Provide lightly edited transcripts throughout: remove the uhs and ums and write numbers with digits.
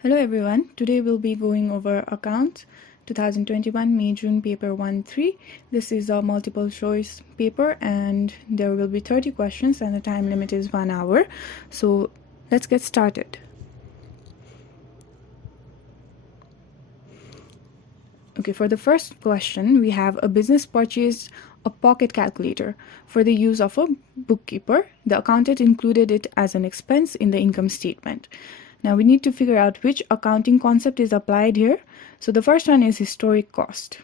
Hello everyone, today we'll be going over accounts 2021 May-June paper 1-3. This is a multiple choice paper and there will be 30 questions and the time limit is 1 hour. So let's get started. Okay, for the first question, we have a business purchased a pocket calculator for the use of a bookkeeper. The accountant included it as an expense in the income statement. Now we need to figure out which accounting concept is applied here. So the first one is historic cost.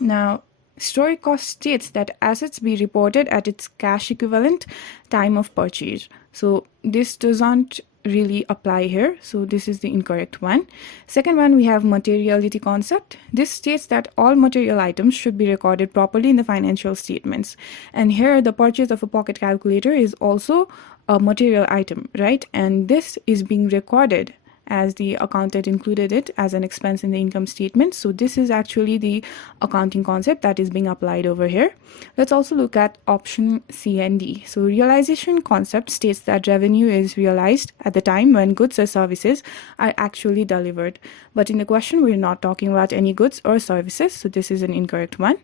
Now, historic cost states that assets be reported at its cash equivalent time of purchase. So this doesn't really apply here, so this is the incorrect one. Second one, we have materiality concept. This states that all material items should be recorded properly in the financial statements, and here the purchase of a pocket calculator is also a material item, right? And this is being recorded as the accountant included it as an expense in the income statement. So this is actually the accounting concept that is being applied over here. Let's also look at option C and D. So realization concept states that revenue is realized at the time when goods or services are actually delivered. But in the question, we're not talking about any goods or services. So this is an incorrect one.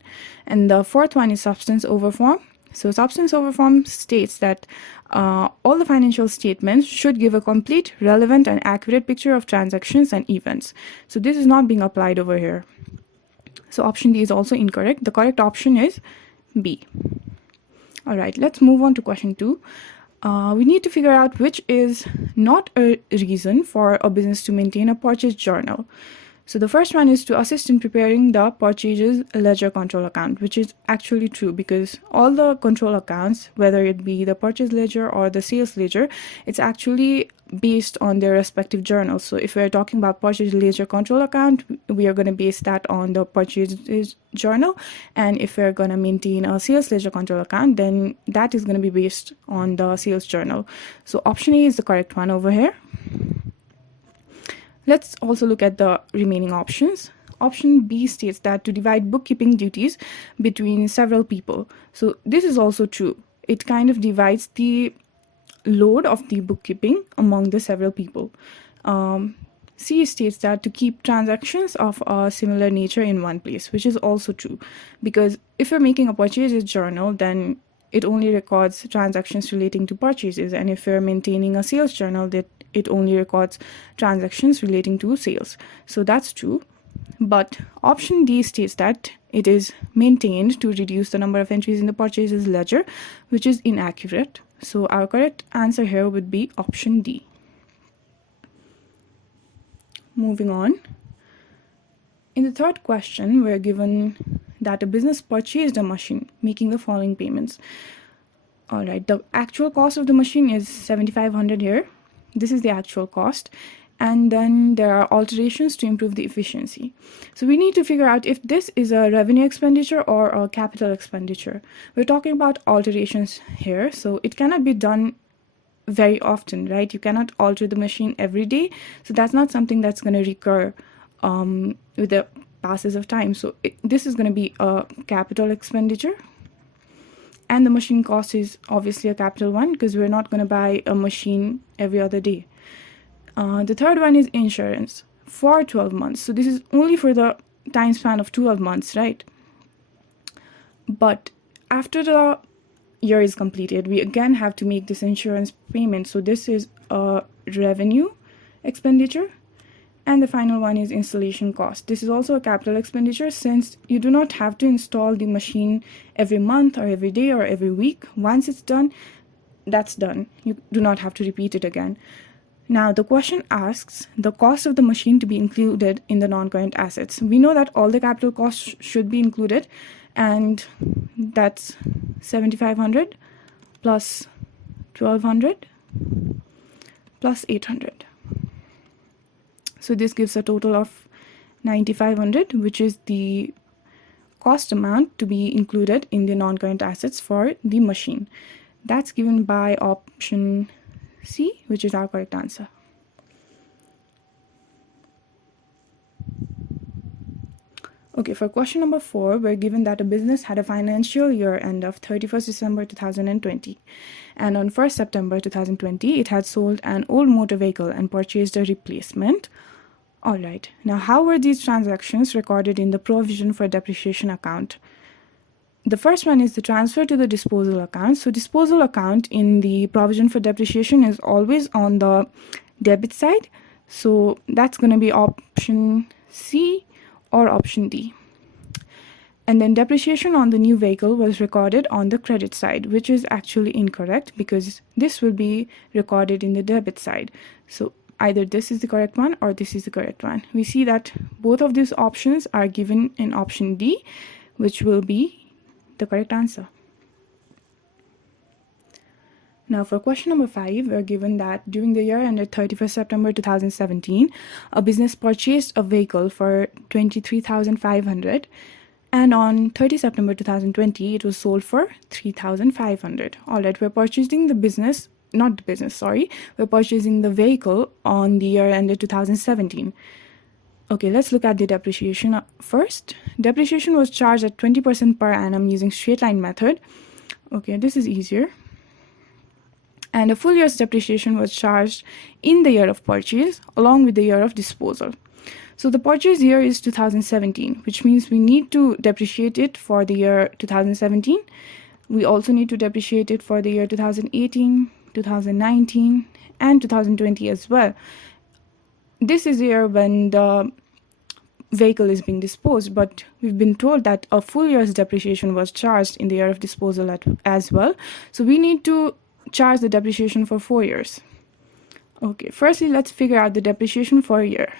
And the fourth one is substance over form. So substance over form states that all the financial statements should give a complete, relevant, and accurate picture of transactions and events. So this is not being applied over here. So option D is also incorrect. The correct option is B. All right, let's move on to question 2. We need to figure out which is not a reason for a business to maintain a purchase journal. So the first one is to assist in preparing the purchases ledger control account, which is actually true because all the control accounts, whether it be the purchase ledger or the sales ledger, it's actually based on their respective journals. So if we're talking about purchase ledger control account, we are going to base that on the purchases journal. And if we're going to maintain a sales ledger control account, then that is going to be based on the sales journal. So option A is the correct one over here. Let's also look at the remaining options. Option B states that to divide bookkeeping duties between several people. So this is also true. It kind of divides the load of the bookkeeping among the several people. C states that to keep transactions of a similar nature in one place, which is also true. Because if you're making a purchases journal, then it only records transactions relating to purchases. And if you're maintaining a sales journal, that it only records transactions relating to sales. So that's true. But option D states that it is maintained to reduce the number of entries in the purchases ledger, which is inaccurate. So our correct answer here would be option D. Moving on. In the third question, we're given that a business purchased a machine, making the following payments. All right, the actual cost of the machine is 7,500 here. This is the actual cost. And then there are alterations to improve the efficiency. So we need to figure out if this is a revenue expenditure or a capital expenditure. We're talking about alterations here, so it cannot be done very often, right? You cannot alter the machine every day. So that's not something that's going to recur with the passes of time. So this is going to be a capital expenditure. And the machine cost is obviously a capital one because we're not going to buy a machine every other day. The third one is insurance for 12 months. So this is only for the time span of 12 months, right? But after the year is completed, we again have to make this insurance payment. So this is a revenue expenditure. And the final one is installation cost. This is also a capital expenditure since you do not have to install the machine every month or every day or every week. Once it's done, that's done. You do not have to repeat it again. Now, the question asks the cost of the machine to be included in the non-current assets. We know that all the capital costs should be included, and that's 7,500 plus 1,200 plus 800. So this gives a total of 9,500, which is the cost amount to be included in the non-current assets for the machine. That's given by option C, which is our correct answer. Okay, for question number 4, we're given that a business had a financial year end of 31st December 2020. And on 1st September 2020, it had sold an old motor vehicle and purchased a replacement All right, now how were these transactions recorded in the provision for depreciation account? The first one is the transfer to the disposal account. So disposal account in the provision for depreciation is always on the debit side. So that's going to be option C or option D. And then depreciation on the new vehicle was recorded on the credit side, which is actually incorrect because this will be recorded in the debit side. So either this is the correct one or this is the correct one. We see that both of these options are given in option D, which will be the correct answer. Now for question number 5, we're given that during the year ended 31st September 2017, a business purchased a vehicle for 23,500 and on 30 September 2020, it was sold for 3,500. All right, we're purchasing the business, not the business, sorry. We're purchasing the vehicle on the year ended 2017. Okay, let's look at the depreciation first. Depreciation was charged at 20% per annum using straight line method. Okay, this is easier. And a full year's depreciation was charged in the year of purchase along with the year of disposal. So the purchase year is 2017, which means we need to depreciate it for the year 2017. We also need to depreciate it for the year 2018, 2019, and 2020 as well. This is the year when the vehicle is being disposed, but we've been told that a full year's depreciation was charged in the year of disposal as well. So we need to charge the depreciation for 4 years. Okay, firstly, let's figure out the depreciation for a year.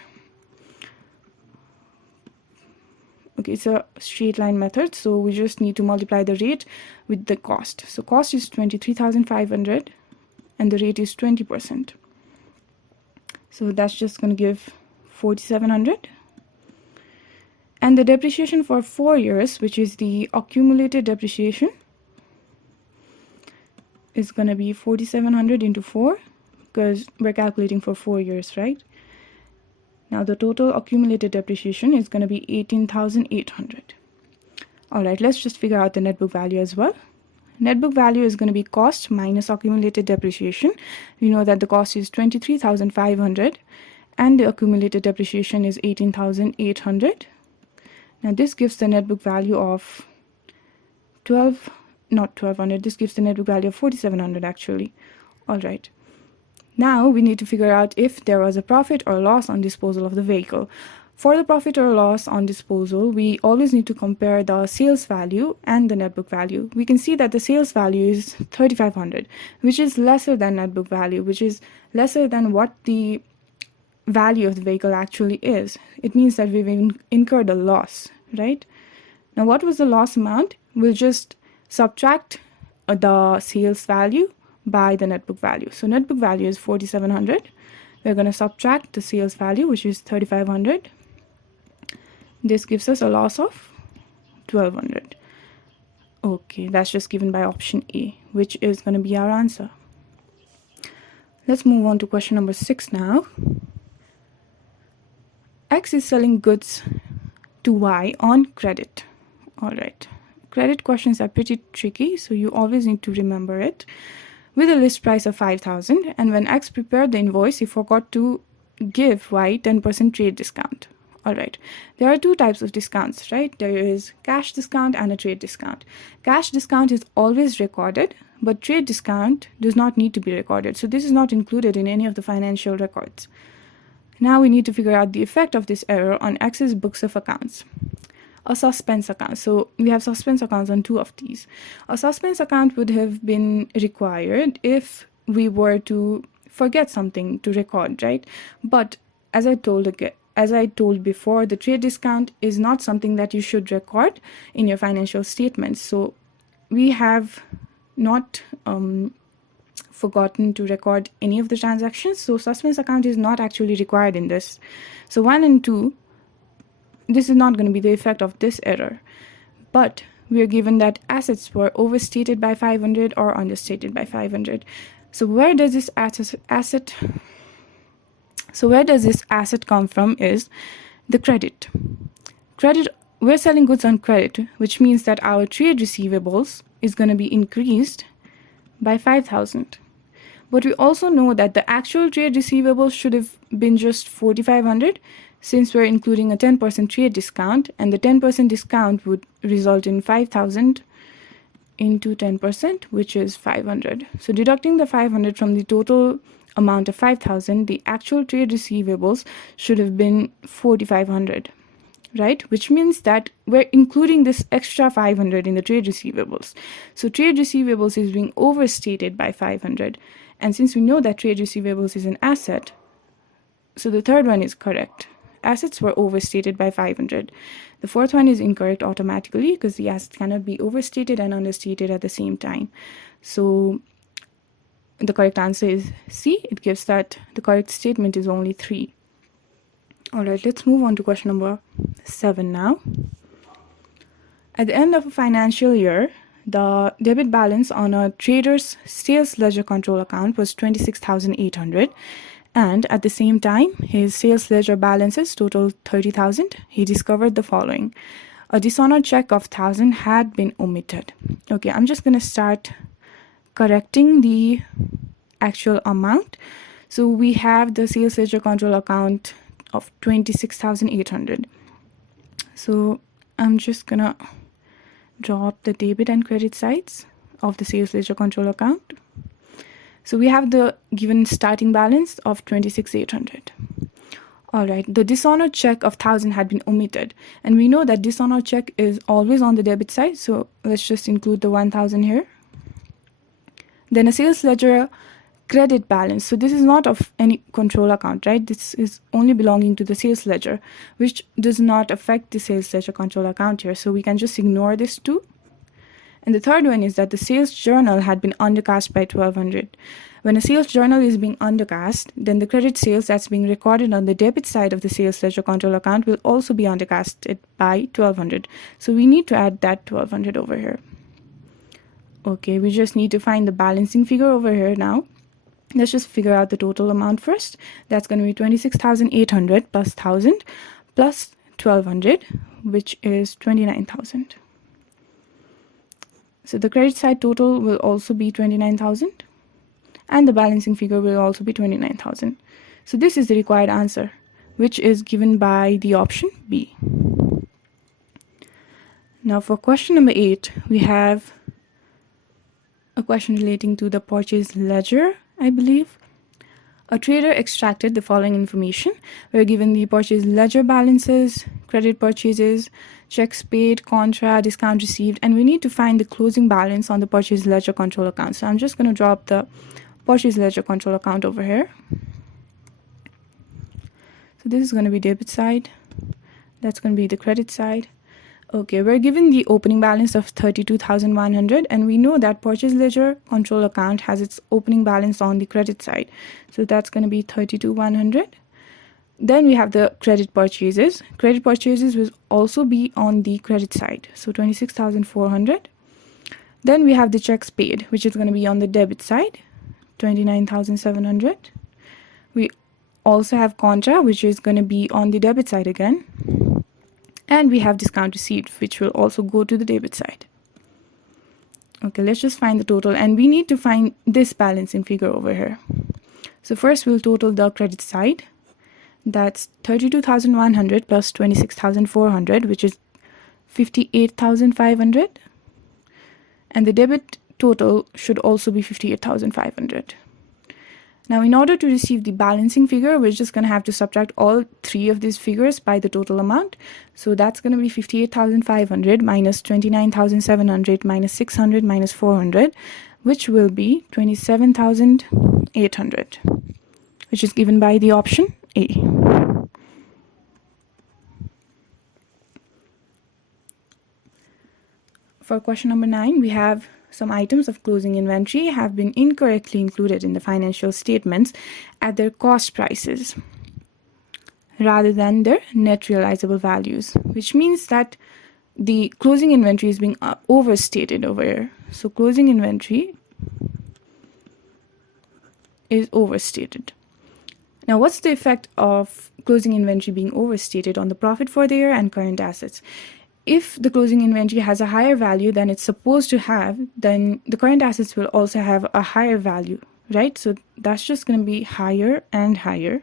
Okay, it's a straight line method, so we just need to multiply the rate with the cost. So cost is 23,500 and the rate is 20%. So that's just going to give 4,700. And the depreciation for 4 years, which is the accumulated depreciation, is going to be 4,700 into 4 because we're calculating for 4 years, right? Now the total accumulated depreciation is going to be 18,800. All right, let's just figure out the net book value as well. Net book value is going to be cost minus accumulated depreciation. We know that the cost is 23,500 and the accumulated depreciation is 18,800. Now this gives the net book value of 1200. This gives the net book value of 4,700 actually. All right. Now we need to figure out if there was a profit or loss on disposal of the vehicle. For the profit or loss on disposal, we always need to compare the sales value and the net book value. We can see that the sales value is 3,500, which is lesser than net book value, which is lesser than what the value of the vehicle actually is. It means that we've incurred a loss, right? Now what was the loss amount? We'll just subtract the sales value by the net book value. So net book value is 4,700. We're going to subtract the sales value, which is 3,500. This gives us a loss of 1,200. Okay, that's just given by option A, which is going to be our answer. Let's move on to question number 6 now. X is selling goods to Y on credit. All right. Credit questions are pretty tricky, so you always need to remember it. With a list price of 5,000, and when X prepared the invoice, he forgot to give Y 10% trade discount. All right, there are two types of discounts, right? There is cash discount and a trade discount. Cash discount is always recorded, but trade discount does not need to be recorded. So this is not included in any of the financial records. Now we need to figure out the effect of this error on X's books of accounts. A suspense account. So we have suspense accounts on 2 of these. A suspense account would have been required if we were to forget something to record, right? But as I told before, the trade discount is not something that you should record in your financial statements. So we have not forgotten to record any of the transactions. So suspense account is not actually required in this. So 1 and 2, this is not going to be the effect of this error. But we are given that assets were overstated by 500 or understated by 500. So where does this asset come from is the credit. We're selling goods on credit, which means that our trade receivables is going to be increased by 5,000. But we also know that the actual trade receivables should have been just 4,500 since we're including a 10% trade discount, and the 10% discount would result in 5,000 into 10%, which is 500. So deducting the 500 from the total amount of 5,000, the actual trade receivables should have been 4,500, right? Which means that we're including this extra 500 in the trade receivables. So trade receivables is being overstated by 500. And since we know that trade receivables is an asset, so the third one is correct. Assets were overstated by 500. The fourth one is incorrect automatically because the asset cannot be overstated and understated at the same time. So the correct answer is C. It gives that the correct statement is only 3. All right, let's move on to question number 7 now. At the end of a financial year, the debit balance on a trader's sales ledger control account was 26,800. And at the same time, his sales ledger balances totaled 30,000. He discovered the following. A dishonored check of 1,000 had been omitted. Okay, I'm just going to start correcting the actual amount. So we have the sales ledger control account of 26,800. So I'm just going to draw up the debit and credit sides of the sales ledger control account. So we have the given starting balance of 26,800. All right, the dishonored check of 1,000 had been omitted. And we know that dishonored check is always on the debit side. So let's just include the 1,000 here. Then a sales ledger credit balance. So this is not of any control account, right? This is only belonging to the sales ledger, which does not affect the sales ledger control account here. So we can just ignore this too. And the third one is that the sales journal had been undercast by 1,200. When a sales journal is being undercast, then the credit sales that's being recorded on the debit side of the sales ledger control account will also be undercasted by 1,200. So we need to add that 1,200 over here. Okay, we just need to find the balancing figure over here now. Let's just figure out the total amount first. That's going to be 26,800 plus 1,000 plus 1,200, which is 29,000. So the credit side total will also be 29,000 and the balancing figure will also be 29,000. So this is the required answer, which is given by the option B. Now for question number 8, we have a question relating to the purchase ledger, I believe. A trader extracted the following information. We're given the purchase ledger balances, credit purchases, checks paid, contra, discount received, and we need to find the closing balance on the purchase ledger control account. So I'm just going to draw up the purchase ledger control account over here. So this is going to be debit side. That's going to be the credit side. Okay, we're given the opening balance of 32,100 and we know that purchase ledger control account has its opening balance on the credit side. So that's going to be 32,100. Then we have the credit purchases. Credit purchases will also be on the credit side. So 26,400. Then we have the checks paid, which is going to be on the debit side, 29,700. We also have contra, which is going to be on the debit side again. And we have discount received, which will also go to the debit side. Okay, let's just find the total. And we need to find this balancing figure over here. So first we'll total the credit side. That's 32,100 plus 26,400, which is 58,500. And the debit total should also be 58,500. Now, in order to receive the balancing figure, we're just going to have to subtract all three of these figures by the total amount. So that's going to be 58,500 minus 29,700 minus 600 minus 400, which will be 27,800, which is given by the option A. For question number 9, we have some items of closing inventory have been incorrectly included in the financial statements at their cost prices rather than their net realizable values, which means that the closing inventory is being overstated over here. So closing inventory is overstated. Now, what's the effect of closing inventory being overstated on the profit for the year and current assets? If the closing inventory has a higher value than it's supposed to have, then the current assets will also have a higher value right? So that's just going to be higher and higher.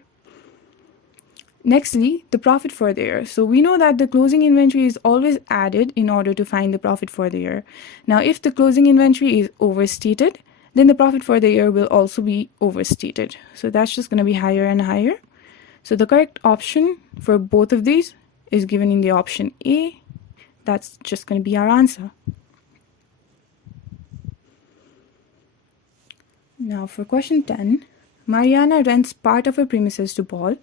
Nextly, the profit for the year. So we know that the closing inventory is always added in order to find the profit for the year. Now, if the closing inventory is overstated, then the profit for the year will also be overstated. So that's just going to be higher and higher. So the correct option for both of these is given in the option A. That's just going to be our answer. Now for question 10, Mariana rents part of her premises to Paul.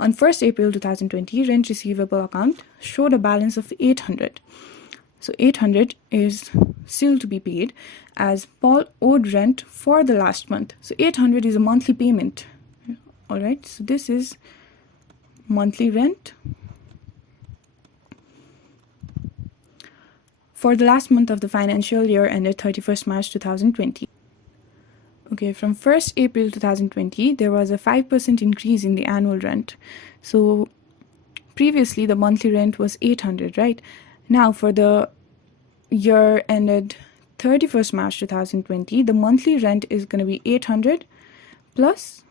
On 1st April 2020, rent receivable account showed a balance of 800. So 800 is still to be paid as Paul owed rent for the last month. So 800 is a monthly payment. All right, so this is monthly rent for the last month of the financial year ended 31st March 2020. Okay, from 1st April 2020, there was a 5% increase in the annual rent. So previously the monthly rent was 800, right? Now for the year ended 31st March 2020, the monthly rent is going to be 800 plus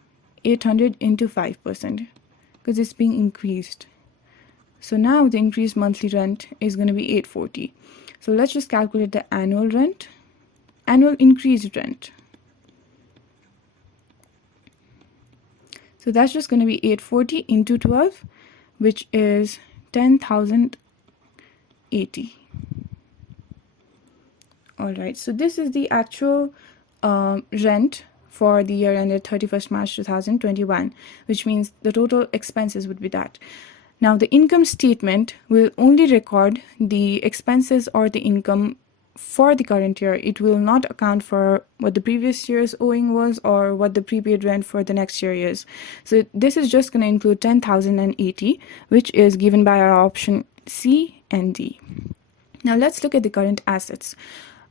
800 into 5% because it's being increased. So now the increased monthly rent is going to be 840. So let's just calculate the annual rent, annual increased rent. So that's just going to be 840 into 12, which is 10,080. All right, so this is the actual rent for the year ended 31st March 2021, which means the total expenses would be that. Now the income statement will only record the expenses or the income for the current year. It will not account for what the previous year's owing was or what the prepaid rent for the next year is. So this is just going to include 10,080, which is given by our option C and D. Now let's look at the current assets.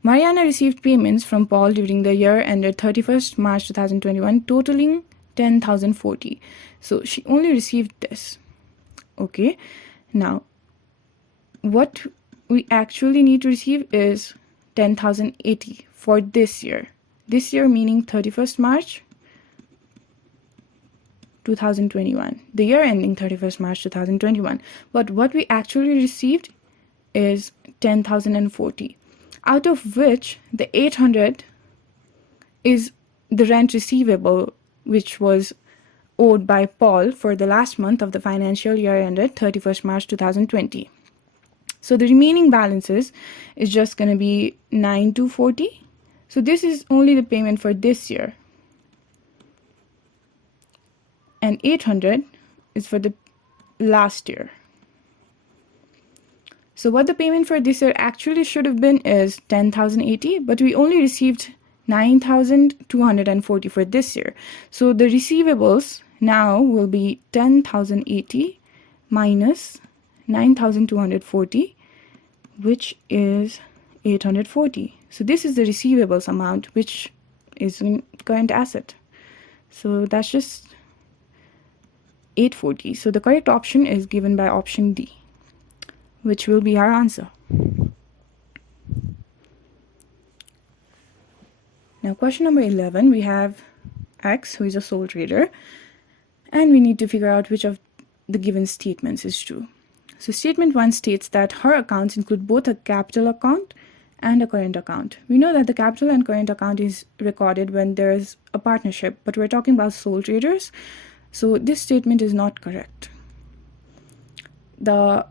Mariana received payments from Paul during the year ended 31st March 2021 totaling 10,040. So she only received this. Okay, now what we actually need to receive is 10,080 for this year. This year meaning 31st March 2021, the year ending 31st March 2021. But what we actually received is 10,040, out of which the 800 is the rent receivable, which was owed by Paul for the last month of the financial year ended 31st March 2020. So the remaining balances is just going to be 9,240. So this is only the payment for this year. And 800 is for the last year. So what the payment for this year actually should have been is 10,080, but we only received 9,240 for this year. So the receivables now will be 10,080 minus 9,240, which is 840. So this is the receivables amount, which is in current asset. So that's just 840. So the correct option is given by option D, which will be our answer. Now question number 11, we have X, who is a sole trader, and we need to figure out which of the given statements is true. So statement 1 states that her accounts include both a capital account and a current account. We know that the capital and current account is recorded when there is a partnership, but we're talking about sole traders, so this statement is not correct. The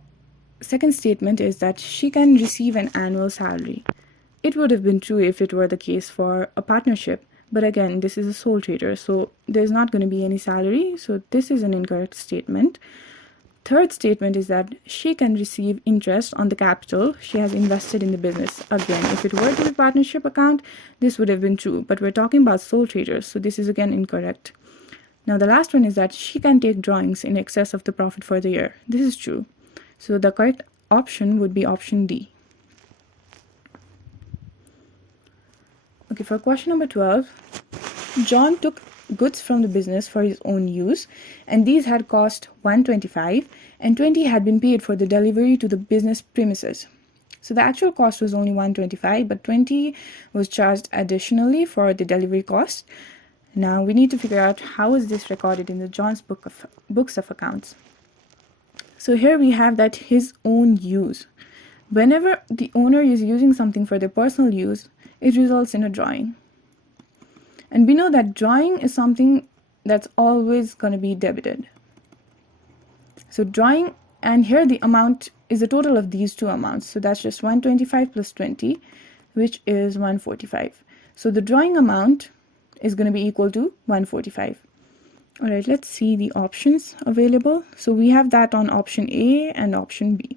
second statement is that she can receive an annual salary. It would have been true if it were the case for a partnership, but again, this is a sole trader, so there's not going to be any salary, so this is an incorrect statement. Third statement is that she can receive interest on the capital she has invested in the business. Again, if it were to be a partnership account, this would have been true, but we're talking about sole traders, so this is again incorrect. Now the last one is that she can take drawings in excess of the profit for the year. This is true. So the correct option would be option D. Okay, for question number 12, John took goods from the business for his own use, and these had cost $125 and $20 had been paid for the delivery to the business premises. So the actual cost was only $125, but $20 was charged additionally for the delivery cost. Now we need to figure out how is this recorded in the John's books of accounts. So here we have that his own use. Whenever the owner is using something for their personal use, it results in a drawing. And we know that drawing is something that's always going to be debited. So drawing, and here the amount is the total of these two amounts. So that's just 125 plus 20, which is 145. So the drawing amount is going to be equal to 145. All right, let's see the options available. So we have that on option A and option B.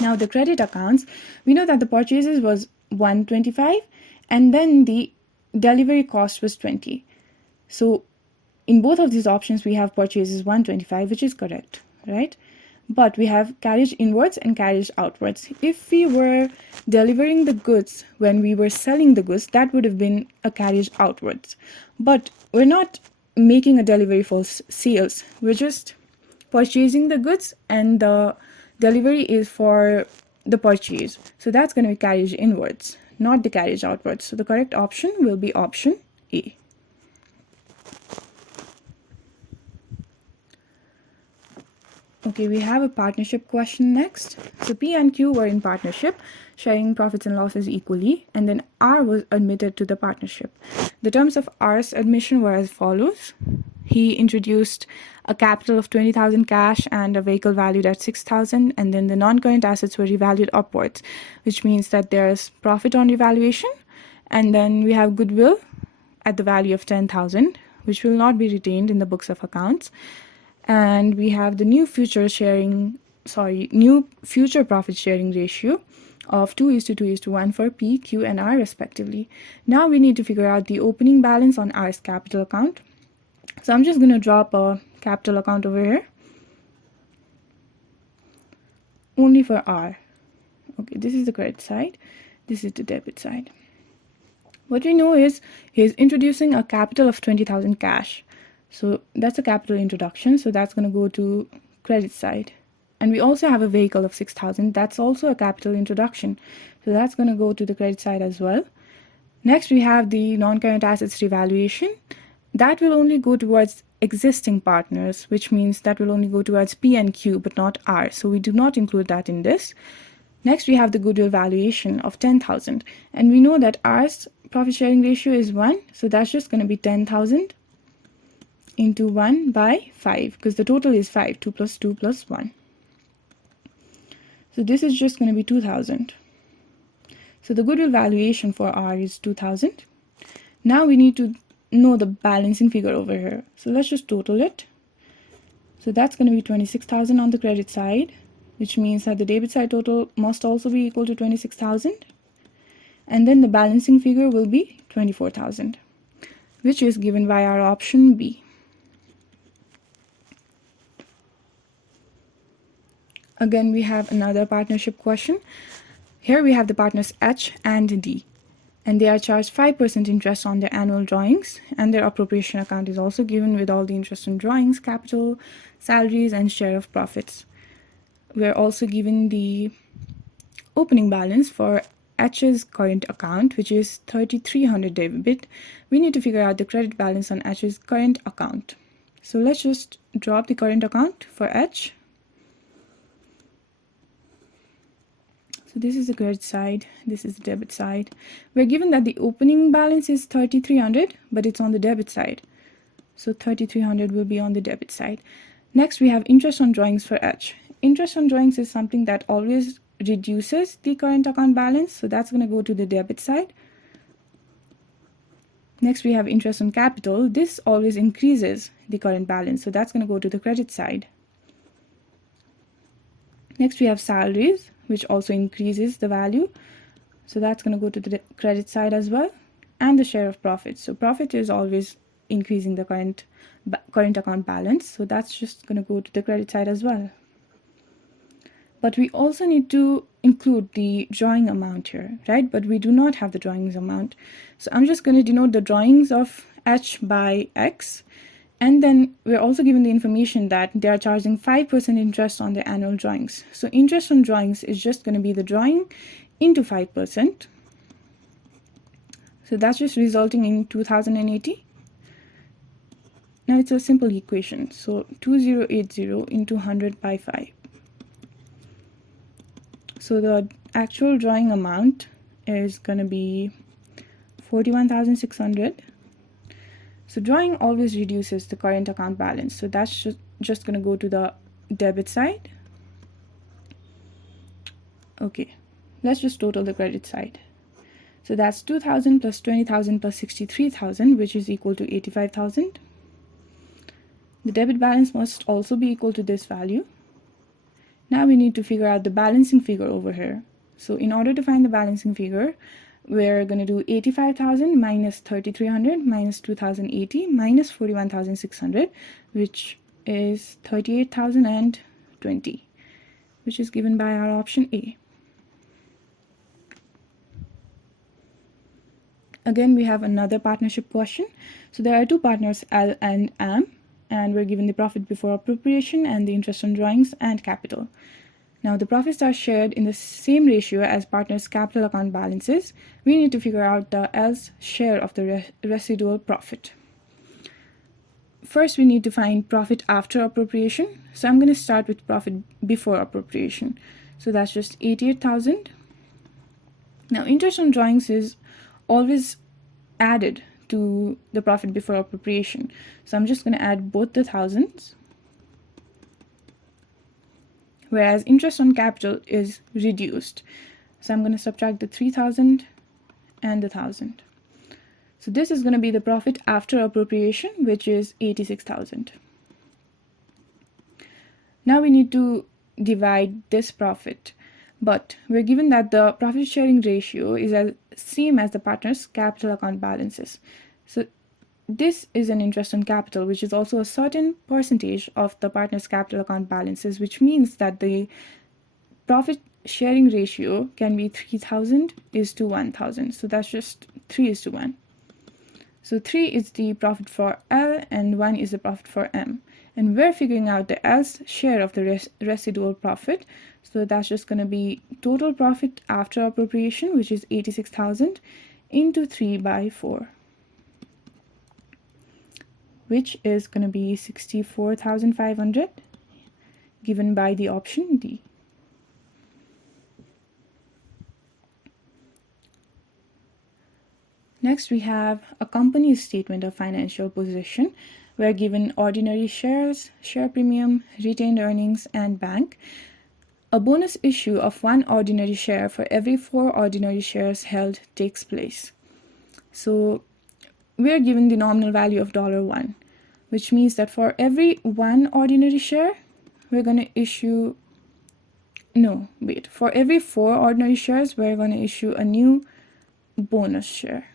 Now the credit accounts, we know that the purchases was 125 and then the delivery cost was 20. So in both of these options, we have purchases 125, which is correct, right? But we have carriage inwards and carriage outwards. If we were delivering the goods when we were selling the goods, that would have been a carriage outwards. But we're not making a delivery for sales. We're just purchasing the goods and the delivery is for the purchase. So that's going to be carriage inwards, not the carriage outwards. So the correct option will be option A. Okay, we have a partnership question next. So P and Q were in partnership, sharing profits and losses equally, and then R was admitted to the partnership. The terms of R's admission were as follows. He introduced a capital of 20,000 cash and a vehicle valued at 6,000, and then the non-current assets were revalued upwards, which means that there's profit on revaluation, and then we have goodwill at the value of 10,000, which will not be retained in the books of accounts. And we have the new future profit sharing ratio of 2:2:1 for P, Q, and R respectively. Now we need to figure out the opening balance on R's capital account. So I'm just going to drop a capital account over here. Only for R. Okay, this is the credit side. This is the debit side. What we know is he's introducing a capital of 20,000 cash. So that's a capital introduction. So that's going to go to credit side. And we also have a vehicle of 6,000. That's also a capital introduction. So that's going to go to the credit side as well. Next, we have the non-current assets revaluation. That will only go towards existing partners, which means that will only go towards P and Q, but not R. So we do not include that in this. Next, we have the goodwill valuation of 10,000. And we know that R's profit sharing ratio is 1. So that's just going to be 10,000 into 1 by 5, because the total is 5, 2 plus 2 plus 1. So this is just going to be 2,000. So the goodwill valuation for R is 2,000. Now we need to know the balancing figure over here. So let's just total it. So that's going to be 26,000 on the credit side, which means that the debit side total must also be equal to 26,000. And then the balancing figure will be 24,000, which is given by our option B. Again, we have another partnership question. Here we have the partners H and D, and they are charged 5% interest on their annual drawings, and their appropriation account is also given with all the interest on drawings, capital, salaries, and share of profits. We are also given the opening balance for H's current account, which is 3,300 debit. We need to figure out the credit balance on H's current account. So let's just drop the current account for H. So this is the credit side, this is the debit side. We're given that the opening balance is 3,300, but it's on the debit side. So 3,300 will be on the debit side. Next, we have interest on drawings for H. Interest on drawings is something that always reduces the current account balance. So that's going to go to the debit side. Next, we have interest on capital. This always increases the current balance. So that's going to go to the credit side. Next, we have salaries, which also increases the value. So that's going to go to the credit side as well. And the share of profit. So profit is always increasing the current account balance. So that's just going to go to the credit side as well. But we also need to include the drawing amount here, right? But we do not have the drawings amount. So I'm just going to denote the drawings of H by X. And then we're also given the information that they are charging 5% interest on their annual drawings. So interest on drawings is just going to be the drawing into 5%. So that's just resulting in 2,080. Now it's a simple equation. So 2080 into 100 by 5. So the actual drawing amount is going to be 41,600. So drawing always reduces the current account balance. So that's just going to go to the debit side. Okay, let's just total the credit side. So that's 2,000 plus 20,000 plus 63,000, which is equal to 85,000. The debit balance must also be equal to this value. Now we need to figure out the balancing figure over here. So in order to find the balancing figure, we're going to do 85,000 minus 3,300 minus 2,080 minus 41,600, which is 38,020, which is given by our option A. Again, we have another partnership question. So there are two partners, L and M, and we're given the profit before appropriation and the interest on drawings and capital. Now the profits are shared in the same ratio as partners' capital account balances. We need to figure out the L's share of the residual profit. First, we need to find profit after appropriation. So I'm going to start with profit before appropriation. So that's just 88,000. Now interest on drawings is always added to the profit before appropriation. So I'm just going to add both the thousands, whereas interest on capital is reduced. So I'm going to subtract the 3,000 and the 1,000. So this is going to be the profit after appropriation, which is 86,000. Now we need to divide this profit, but we're given that the profit sharing ratio is as same as the partners' capital account balances. So this is an interest on capital, which is also a certain percentage of the partners' capital account balances, which means that the profit sharing ratio can be 3,000 is to 1,000. So that's just 3 is to 1. So 3 is the profit for L and 1 is the profit for M. And we're figuring out the L's share of the residual profit. So that's just going to be total profit after appropriation, which is 86,000 into 3 by 4, which is going to be 64,500, given by the option D. Next, we have a company's statement of financial position. We're given ordinary shares, share premium, retained earnings, and bank. A bonus issue of 1 ordinary share for every 4 ordinary shares held takes place. So we're given the nominal value of $1, which means that for every 1 ordinary share, we're going to issue, for every 4 ordinary shares, we're going to issue a new bonus share.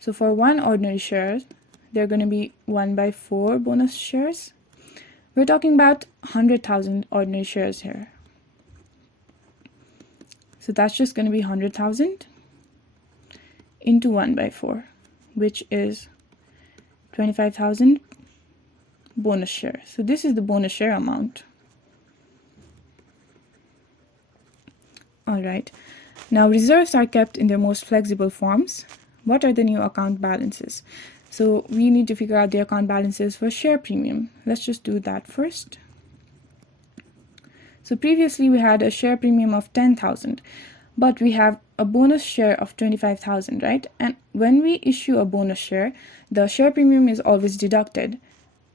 So for 1 ordinary share, they're going to be 1 by 4 bonus shares. We're talking about 100,000 ordinary shares here. So that's just going to be 100,000 into 1 by 4, which is 25,000 bonus share. So this is the bonus share amount. All right. Now reserves are kept in their most flexible forms. What are the new account balances? So we need to figure out the account balances for share premium. Let's just do that first. So previously we had a share premium of 10,000, but we have a bonus share of 25,000, right? And when we issue a bonus share, the share premium is always deducted.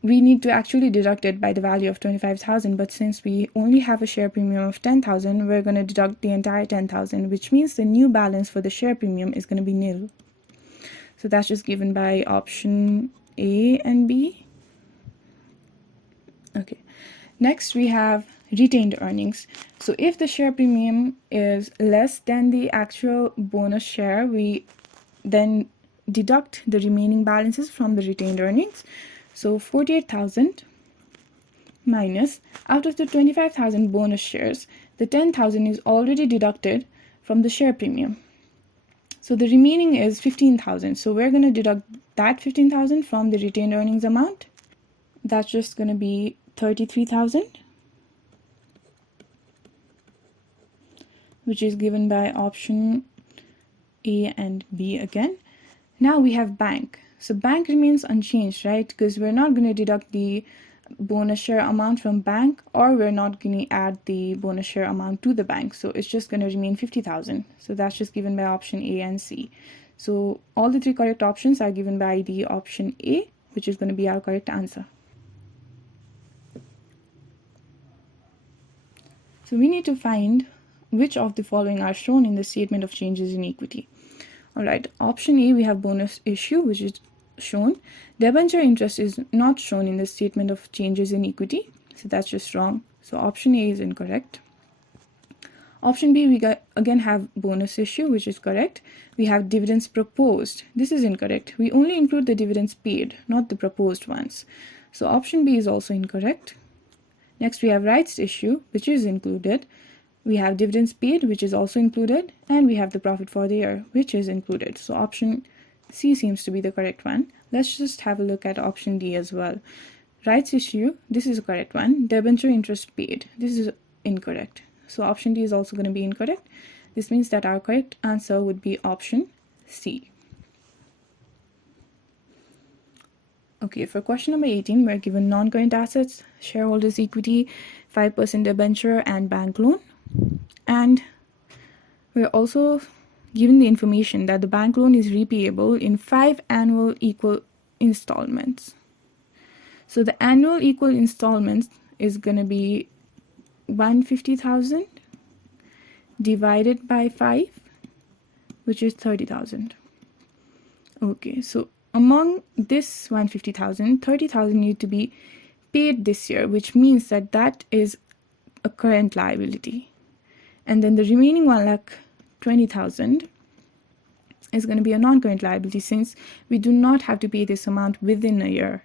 We need to actually deduct it by the value of 25,000, but since we only have a share premium of 10,000, we're going to deduct the entire 10,000, which means the new balance for the share premium is going to be nil. So that's just given by option A and B. Okay. Next, we have retained earnings. So if the share premium is less than the actual bonus share, we then deduct the remaining balances from the retained earnings. So 48,000 minus, out of the 25,000 bonus shares, the 10,000 is already deducted from the share premium. So the remaining is 15,000. So we're going to deduct that 15,000 from the retained earnings amount. That's just going to be 33,000, which is given by option A and B again. Now we have bank. So bank remains unchanged, right? Because we're not going to deduct the bonus share amount from bank, or we're not going to add the bonus share amount to the bank. So it's just going to remain 50,000. So that's just given by option A and C. So all the three correct options are given by the option A, which is going to be our correct answer. So we need to find which of the following are shown in the statement of changes in equity. All right, option A, we have bonus issue, which is shown. Debenture interest is not shown in the statement of changes in equity, so that's just wrong. So option A is incorrect. Option B, we again have bonus issue, which is correct. We have dividends proposed. This is incorrect. We only include the dividends paid, not the proposed ones. So option B is also incorrect. Next, we have rights issue, which is included. We have dividends paid, which is also included. And we have the profit for the year, which is included. So option C seems to be the correct one. Let's just have a look at option D as well. Rights issue, this is the correct one. Debenture interest paid, this is incorrect. So option D is also going to be incorrect. This means that our correct answer would be option C. Okay, for question number 18, we're given non-current assets, shareholders' equity, 5% debenture, and bank loan. And we're also given the information that the bank loan is repayable in 5 annual equal installments. So the annual equal installments is going to be 150,000 divided by 5, which is 30,000. Okay, so among this 150,000, 30,000 need to be paid this year, which means that that is a current liability. And then the remaining 1,20,000 is going to be a non-current liability, since we do not have to pay this amount within a year.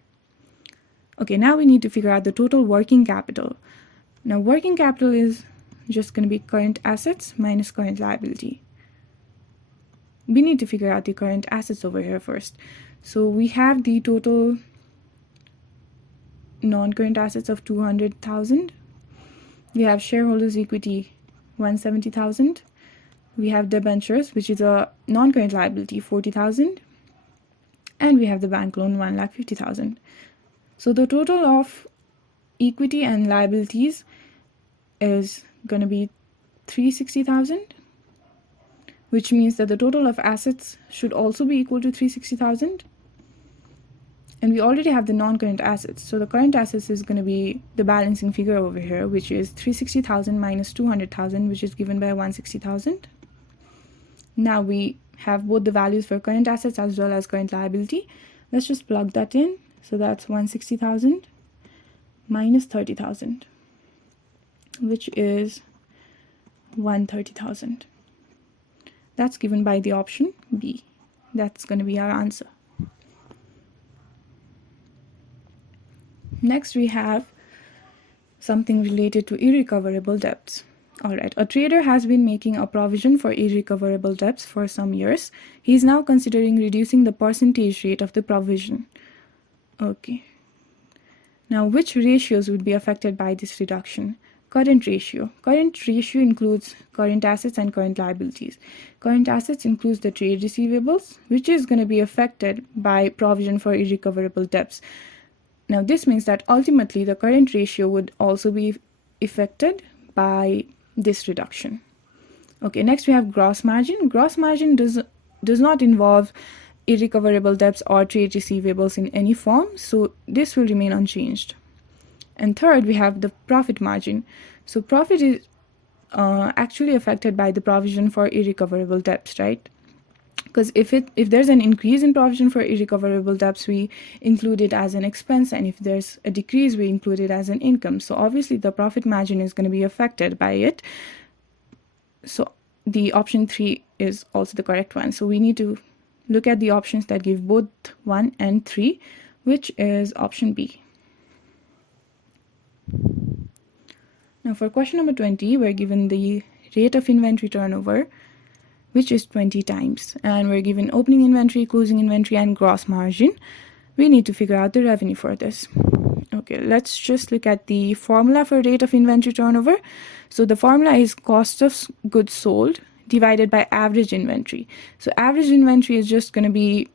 Okay, now we need to figure out the total working capital. Now, working capital is just going to be current assets minus current liability. We need to figure out the current assets over here first. So we have the total non-current assets of 200,000. We have shareholders' equity 170,000. We have debentures, which is a non-current liability, 40,000. And we have the bank loan, 1,50,000. So the total of equity and liabilities is going to be 360,000, which means that the total of assets should also be equal to 360,000. And we already have the non-current assets. So the current assets is going to be the balancing figure over here, which is 360,000 minus 200,000, which is given by 160,000. Now we have both the values for current assets as well as current liability. Let's just plug that in. So that's 160,000 minus 30,000, which is 130,000. That's given by the option B. That's going to be our answer. Next, we have something related to irrecoverable debts. All right, a trader has been making a provision for irrecoverable debts for some years. He is now considering reducing the percentage rate of the provision. Okay. Now, which ratios would be affected by this reduction? Current ratio. Current ratio includes current assets and current liabilities. Current assets includes the trade receivables, which is going to be affected by provision for irrecoverable debts. Now, this means that ultimately the current ratio would also be affected by this reduction. Okay, next we have gross margin. Gross margin does not involve irrecoverable debts or trade receivables in any form, so this will remain unchanged. And third, we have the profit margin. So profit is actually affected by the provision for irrecoverable debts, right? Because if there's an increase in provision for irrecoverable debts, we include it as an expense, and if there's a decrease, we include it as an income. So obviously the profit margin is going to be affected by it. So the option 3 is also the correct one. So we need to look at the options that give both 1 and 3, which is option B. Now for question number 20, we're given the rate of inventory turnover, which is 20 times. And we're given opening inventory, closing inventory, and gross margin. We need to figure out the revenue for this. Okay, let's just look at the formula for rate of inventory turnover. So the formula is cost of goods sold divided by average inventory. So average inventory is just going to be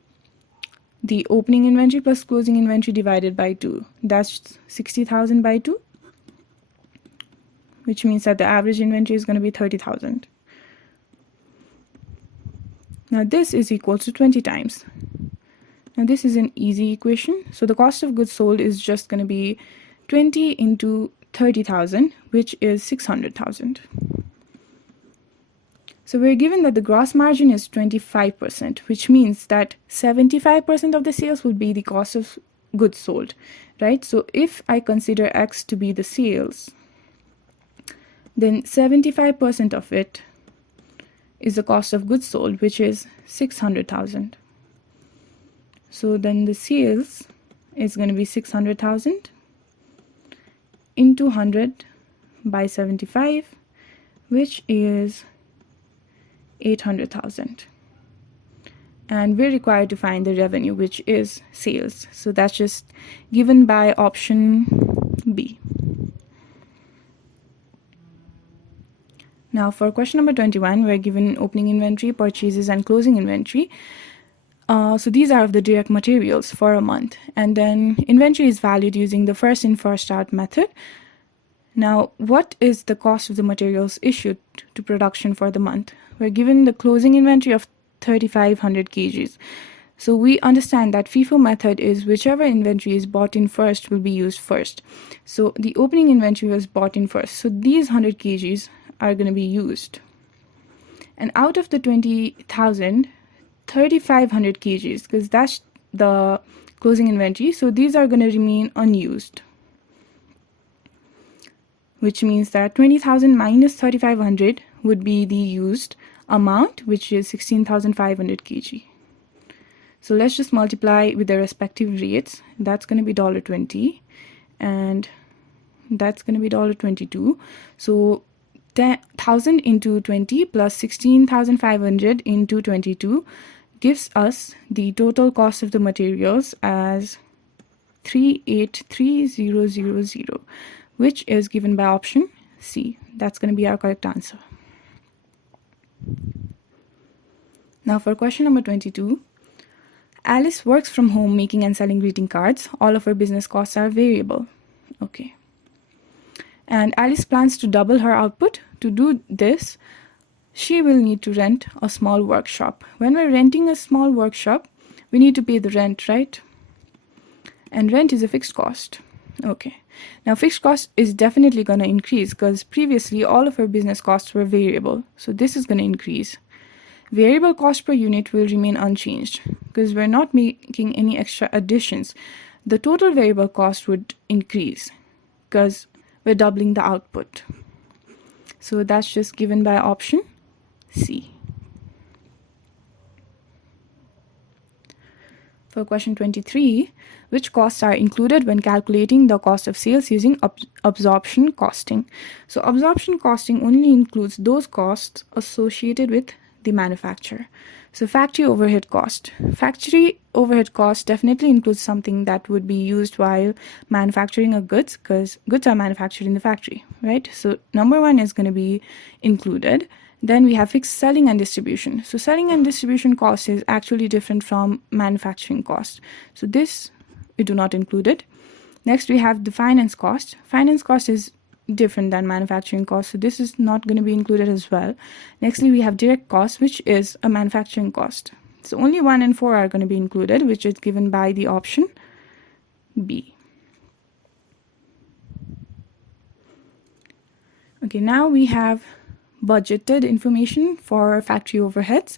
the opening inventory plus closing inventory divided by 2. That's 60,000 by 2, which means that the average inventory is going to be 30,000. Now this is equal to 20 times. Now this is an easy equation. So the cost of goods sold is just going to be 20 into 30,000, which is 600,000. So we're given that the gross margin is 25%, which means that 75% of the sales would be the cost of goods sold, right? So if I consider X to be the sales, then 75% of it is the cost of goods sold, which is 600,000. So then the sales is going to be 600,000 into 100 by 75, which is 800,000. And we're required to find the revenue, which is sales. So that's just given by option B. Now for question number 21, we're given opening inventory, purchases, and closing inventory. So these are of the direct materials for a month. And then inventory is valued using the first in, first out method. Now, what is the cost of the materials issued to production for the month? We're given the closing inventory of 3,500 kgs. So we understand that FIFO method is whichever inventory is bought in first will be used first. So the opening inventory was bought in first. So these 100 kgs are going to be used. And out of the 20,000, 3,500 kgs, because that's the closing inventory. So these are going to remain unused, which means that 20,000 minus 3,500 would be the used amount, which is 16,500 kg. So let's just multiply with the respective rates. That's going to be $20 and that's going to be $22. So 10,000 into 20 plus 16,500 into 22 gives us the total cost of the materials as 383,000, which is given by option C. That's going to be our correct answer. Now for question number 22. Alice works from home making and selling greeting cards. All of her business costs are variable. Okay. And Alice plans to double her output. To do this, she will need to rent a small workshop. When we're renting a small workshop, we need to pay the rent, right? And rent is a fixed cost. Okay. Now fixed cost is definitely going to increase because previously all of her business costs were variable. So this is going to increase. Variable cost per unit will remain unchanged because we're not making any extra additions. The total variable cost would increase because we're doubling the output. So that's just given by option C. For question 23, which costs are included when calculating the cost of sales using absorption costing? So absorption costing only includes those costs associated with the manufacturer. So factory overhead cost. Factory overhead cost definitely includes something that would be used while manufacturing a goods because goods are manufactured in the factory, right? So number one is going to be included. Then we have fixed selling and distribution. So selling and distribution cost is actually different from manufacturing cost. So this we do not include it. Next we have the finance cost. Finance cost is different than manufacturing cost, so this is not going to be included as well. Nextly we have direct cost, which is a manufacturing cost. So only 1 and 4 are going to be included, which is given by the option B. Okay, now we have budgeted information for factory overheads.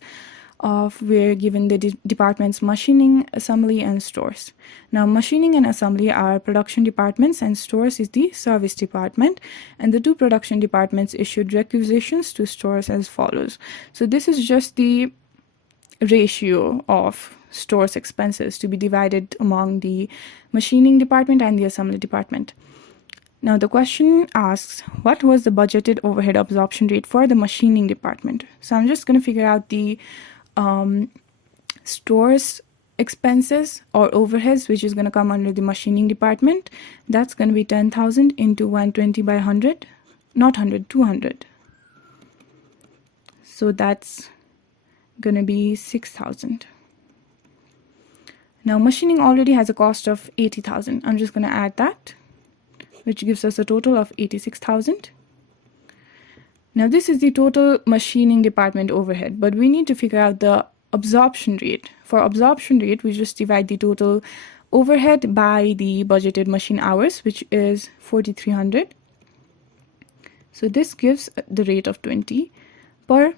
We're given the departments machining, assembly, and stores. Now machining and assembly are production departments and stores is the service department, and the two production departments issued requisitions to stores as follows. So this is just the ratio of stores expenses to be divided among the machining department and the assembly department. Now the question asks, what was the budgeted overhead absorption rate for the machining department? So I'm just going to figure out the stores expenses or overheads, which is going to come under the machining department. That's going to be 10,000 into 120 by 100, not 100, 200. So that's going to be 6,000. Now machining already has a cost of 80,000. I'm just going to add that, which gives us a total of 86,000. Now this is the total machining department overhead, but we need to figure out the absorption rate. For absorption rate, we just divide the total overhead by the budgeted machine hours, which is 4,300. So this gives the rate of 20 per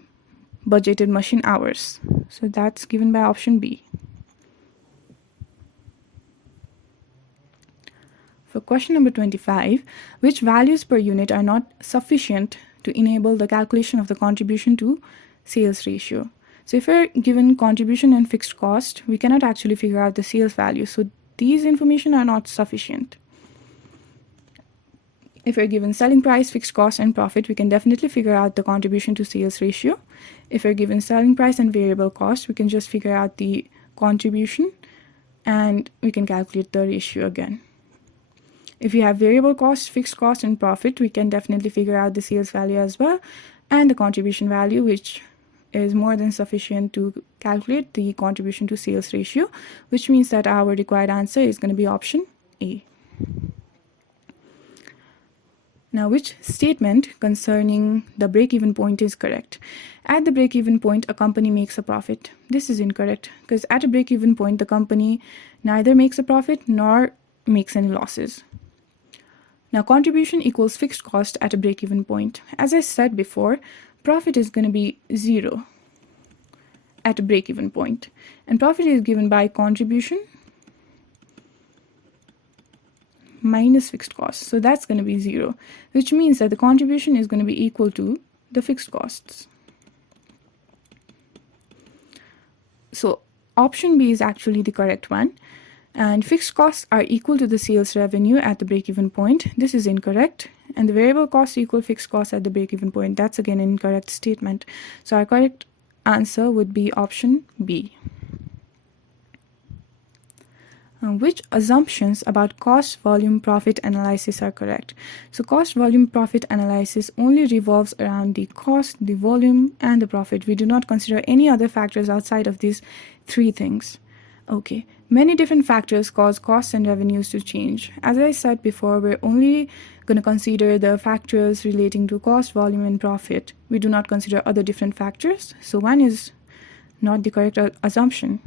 budgeted machine hours. So that's given by option B. For question number 25, which values per unit are not sufficient to enable the calculation of the contribution to sales ratio? So if we're given contribution and fixed cost, we cannot actually figure out the sales value. So these information are not sufficient. If we're given selling price, fixed cost, and profit, we can definitely figure out the contribution to sales ratio. If we're given selling price and variable cost, we can just figure out the contribution and we can calculate the ratio again. If we have variable cost, fixed cost, and profit, we can definitely figure out the sales value as well, and the contribution value, which is more than sufficient to calculate the contribution to sales ratio, which means that our required answer is going to be option A. Now, which statement concerning the break-even point is correct? At the break-even point, a company makes a profit. This is incorrect, because at a break-even point, the company neither makes a profit nor makes any losses. Now, contribution equals fixed cost at a break-even point. As I said before, profit is going to be 0 at a break-even point, and profit is given by contribution minus fixed cost. So that's going to be 0, which means that the contribution is going to be equal to the fixed costs. So option B is actually the correct one. And fixed costs are equal to the sales revenue at the break-even point. This is incorrect. And the variable costs equal fixed costs at the break-even point. That's again an incorrect statement. So our correct answer would be option B. Which assumptions about cost, volume, profit analysis are correct? So cost, volume, profit analysis only revolves around the cost, the volume, and the profit. We do not consider any other factors outside of these three things. Okay, many different factors cause costs and revenues to change. As I said before, we're only going to consider the factors relating to cost, volume, and profit. We do not consider other different factors. So one is not the correct assumption.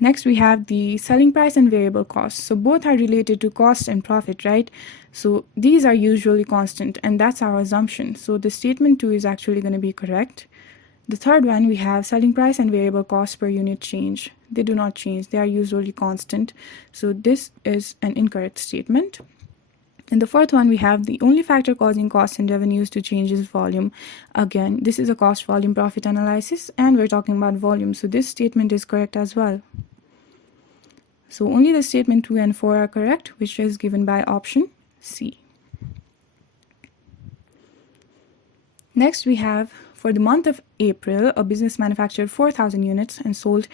Next, we have the selling price and variable costs. So both are related to cost and profit, right? So these are usually constant, and that's our assumption. So the statement 2 is actually going to be correct. The third one, we have selling price and variable cost per unit change. They do not change. They are usually constant. So this is an incorrect statement. And the fourth one, we have the only factor causing costs and revenues to change is volume. Again, this is a cost, volume, profit analysis, and we're talking about volume. So this statement is correct as well. So only the statement 2 and 4 are correct, which is given by option C. Next, we have for the month of April, a business manufactured 4,000 units and sold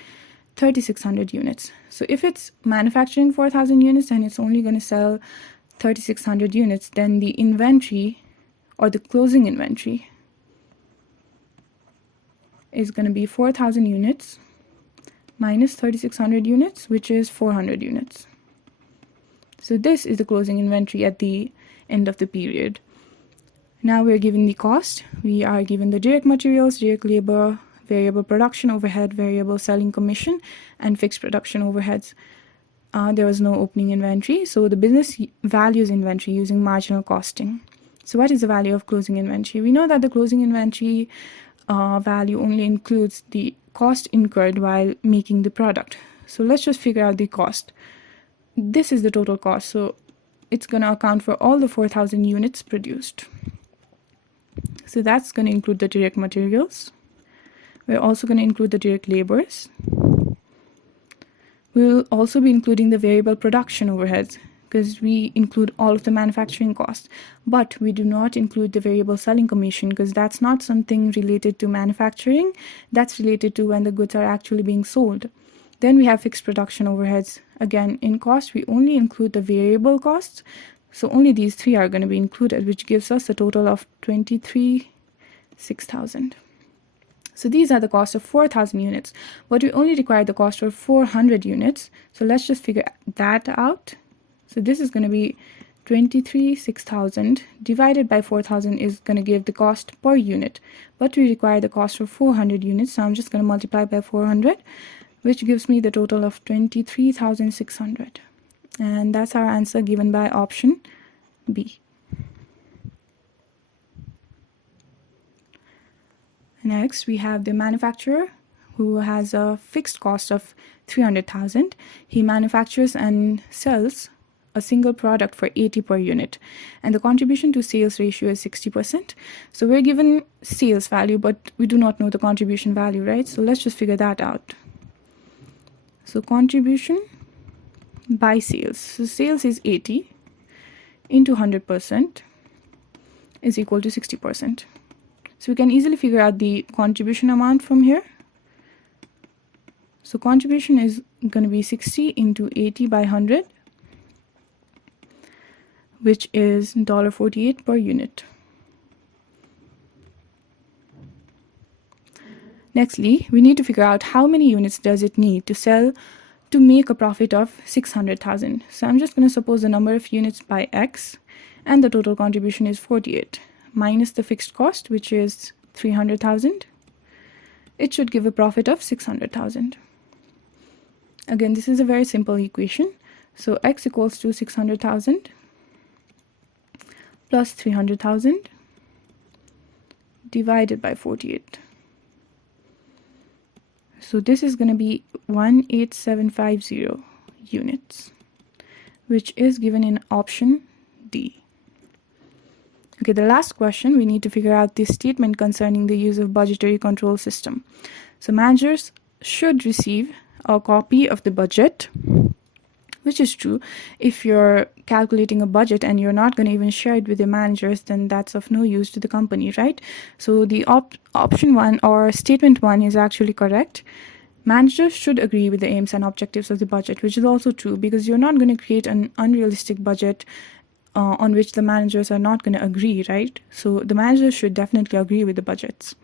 3,600 units. So if it's manufacturing 4,000 units and it's only going to sell 3,600 units, then the inventory or the closing inventory is going to be 4,000 units minus 3,600 units, which is 400 units. So this is the closing inventory at the end of the period. Now we're given the cost. We are given the direct materials, direct labor, variable production overhead, variable selling commission, and fixed production overheads. There was no opening inventory, so the business values inventory using marginal costing. So what is the value of closing inventory? We know that the closing inventory value only includes the cost incurred while making the product. So let's just figure out the cost. This is the total cost, so it's going to account for all the 4,000 units produced. So that's going to include the direct materials. We're also going to include the direct labors. We'll also be including the variable production overheads because we include all of the manufacturing costs. But we do not include the variable selling commission because that's not something related to manufacturing. That's related to when the goods are actually being sold. Then we have fixed production overheads. Again, in cost, we only include the variable costs. So only these three are going to be included, which gives us a total of 23,600. So these are the cost of 4,000 units, but we only require the cost for 400 units. So let's just figure that out. So this is going to be 23,600 divided by 4,000 is going to give the cost per unit, but we require the cost for 400 units. So I'm just going to multiply by 400, which gives me the total of 23,600. And that's our answer given by option B. Next, we have the manufacturer who has a fixed cost of 300,000. He manufactures and sells a single product for 80 per unit, and the contribution to sales ratio is 60%. So we're given sales value, but we do not know the contribution value, right? So let's just figure that out. So contribution by sales. So sales is 80 into 100% is equal to 60%. So we can easily figure out the contribution amount from here. So contribution is going to be 60 into 80 by 100, which is $1.48 per unit. Nextly, we need to figure out how many units does it need to sell to make a profit of 600,000. So I'm just going to suppose the number of units by X, and the total contribution is 48. Minus the fixed cost, which is 300,000, it should give a profit of 600,000. Again, this is a very simple equation. So X equals to 600,000 plus 300,000 divided by 48. So this is going to be 18750 units, which is given in option D. Okay, the last question, we need to figure out this statement concerning the use of budgetary control system. So managers should receive a copy of the budget, which is true. If you're calculating a budget and you're not going to even share it with your managers, then that's of no use to the company, right? So the option 1 or statement 1 is actually correct. Managers should agree with the aims and objectives of the budget, which is also true, because you're not going to create an unrealistic budget on which the managers are not going to agree, right? So the managers should definitely agree with the budgets.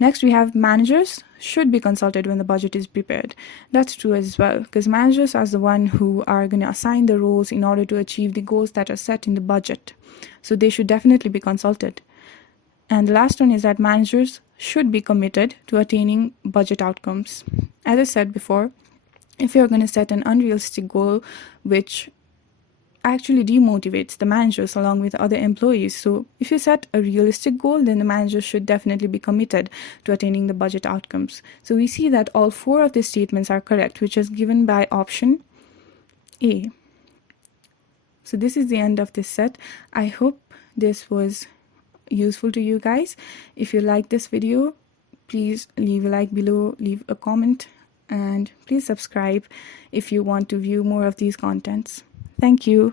Next, we have managers should be consulted when the budget is prepared. That's true as well, because managers are the one who are going to assign the roles in order to achieve the goals that are set in the budget. So they should definitely be consulted. And the last one is that managers should be committed to attaining budget outcomes. As I said before, if you're going to set an unrealistic goal, which actually demotivates the managers along with other employees. So if you set a realistic goal, then the managers should definitely be committed to attaining the budget outcomes. So we see that all 4 of these statements are correct, which is given by option A. So this is the end of this set. I hope this was useful to you guys. If you like this video, please leave a like below, leave a comment, and please subscribe if you want to view more of these contents. Thank you.